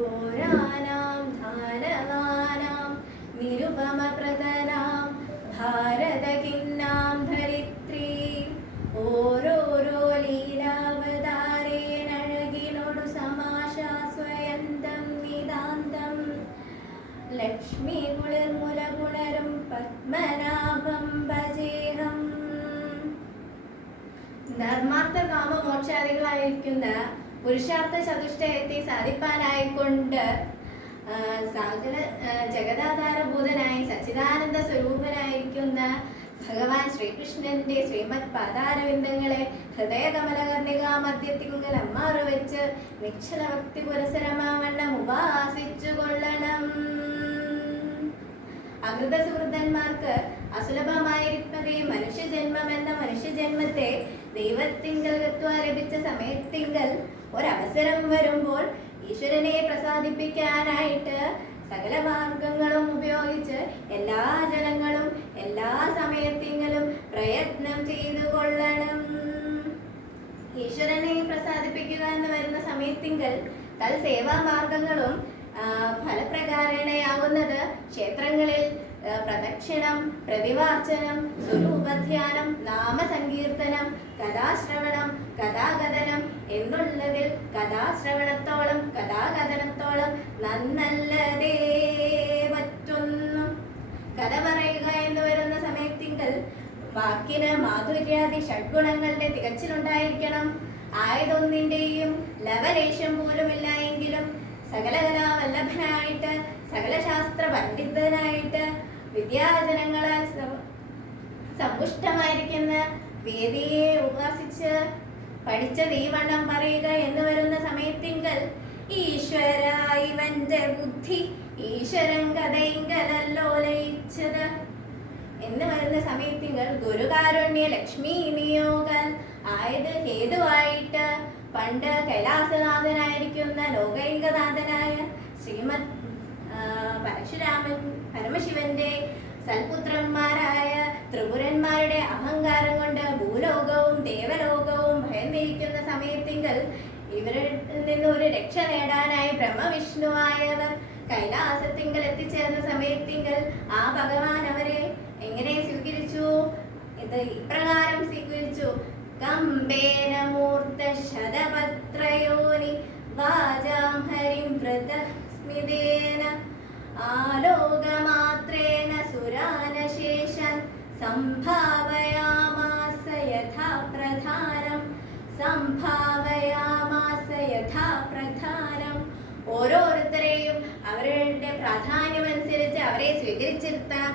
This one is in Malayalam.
ഘോരാനാം ധാനവാനാം നിരുപമപ്രതനാം ഭാരതകിന്നാം ധരിത്രി. ഓരോരോ ലീലാവതാരേണഴകിനോടു സമാശാസ്വയന്തം നിതാന്തം. ലക്ഷ്മി കുളിർമുലകുണരും പത്മനാഭം ഭജേഹം ധർമാർത്ഥ കാമമോക്ഷാദികളായിരിക്കുന്ന പുരുഷാർത്ഥ ചതുഷ്ടയത്തെ സാധിപ്പാനായിക്കൊണ്ട് സകല ജഗദാധാരഭൂതനായി സച്ചിദാനന്ദ സ്വരൂപനായിരിക്കുന്ന ഭഗവാൻ ശ്രീകൃഷ്ണന്റെ ശ്രീമത് പാതാരവിന്ദങ്ങളെ ഹൃദയകമലകർണിക മധ്യത്തിങ്കൽ അമ്മാറു വെച്ച് നിക്ഷല ഭക്തി പുരസരമാവണ്ണം ഉപാസിച്ചു കൊള്ളണം അകൃത അസുലഭമായിരിക്കുന്നതേ മനുഷ്യജന്മം എന്ന മനുഷ്യജന്മത്തെ ദൈവത്തിങ്കൽ ലഭിച്ച സമയത്തിങ്കൽ ഒരവസരം വരുമ്പോൾ ഈശ്വരനെ പ്രസാദിപ്പിക്കാനായിട്ട് സകല മാർഗങ്ങളും ഉപയോഗിച്ച് എല്ലാ ജനങ്ങളും എല്ലാ സമയത്തിങ്കലും പ്രയത്നം ചെയ്തു കൊള്ളണം. ഈശ്വരനെ പ്രസാദിപ്പിക്കുക എന്ന് വരുന്ന സമയത്തിങ്കൽ തൽ സേവാ മാർഗങ്ങളും ഫലപ്രകാരണയാവുന്നത് ക്ഷേത്രങ്ങളിൽ പ്രദക്ഷിണം പ്രതിവാർച്ചനം സ്വരൂപധ്യാനം നാമസങ്കീർത്തനം കഥാശ്രവണം കഥാകഥനം എന്നുള്ളതിൽ കഥാശ്രവണത്തോളം കഥാകഥനത്തോളം നന്നല്ലതേ മറ്റൊന്നും. കഥ പറയുക എന്ന് വരുന്ന സമയത്തിങ്കൽ വാക്കിന് മാധുര്യാദി ഷഡ്ഗുണങ്ങളുടെ തികച്ചിലുണ്ടായിരിക്കണം. ആയതൊന്നിന്റെയും ലവലേശം പോലുമില്ല എങ്കിലും സകലകലാവല്ലഭനായിട്ട് സകല ശാസ്ത്ര പണ്ഡിതനായിട്ട് വിദ്യാജനങ്ങളാൽ സമ്പുഷ്ടമായിരിക്കുന്ന വേദിയെ ഉപാസിച്ച് പഠിച്ച തീവണ്ണം വണ്ണം പറയുക എന്ന് വരുന്ന സമയത്തിങ്കൽ ഈശ്വര ഇവന്റെ ബുദ്ധി ഈശ്വരൻ എന്ന് വരുന്ന സമയത്തിങ്കൽ ഗുരുകാരുണ്യ ലക്ഷ്മി നിയോഗൻ ആയത് ഹേതുവായിട്ട് പണ്ട് കൈലാസനാഥനായിരിക്കുന്ന ലോകൈകനാഥനായ ശ്രീമത് പരശുരാമൻ പരമശിവന്റെ സൽപുത്രന്മാരായ ത്രിപുരന്മാരുടെ അഹങ്കാരം കൊണ്ട് ഭൂലോകവും ദേവലോകവും ഭയന്നിരിക്കുന്ന സമയത്തിങ്കൽ ഇവരിൽ നിന്ന് ഒരു രക്ഷ നേടാനായി ബ്രഹ്മവിഷ്ണുവായവർ കൈലാസത്തിങ്കൽ എത്തിച്ചേർന്ന സമയത്തിങ്കൽ ആ ഭഗവാൻ അവരെ എങ്ങനെ കമ്പേന മൂർത്ത ശതപത്രയോനി വാചാം ഹരിം വ്രതസ്മിതേന ആലോകമാത്രേണ സുരാനശേഷൻ സംഭാവയാമാസ യഥാ പ്രധാനം സംഭാവയാമാസ യഥാ പ്രധാനം ഓരോരുത്തരെയും അവരുടെ പ്രാധാന്യമനുസരിച്ച് അവരെ സ്വീകരിച്ചിരുത്തണം.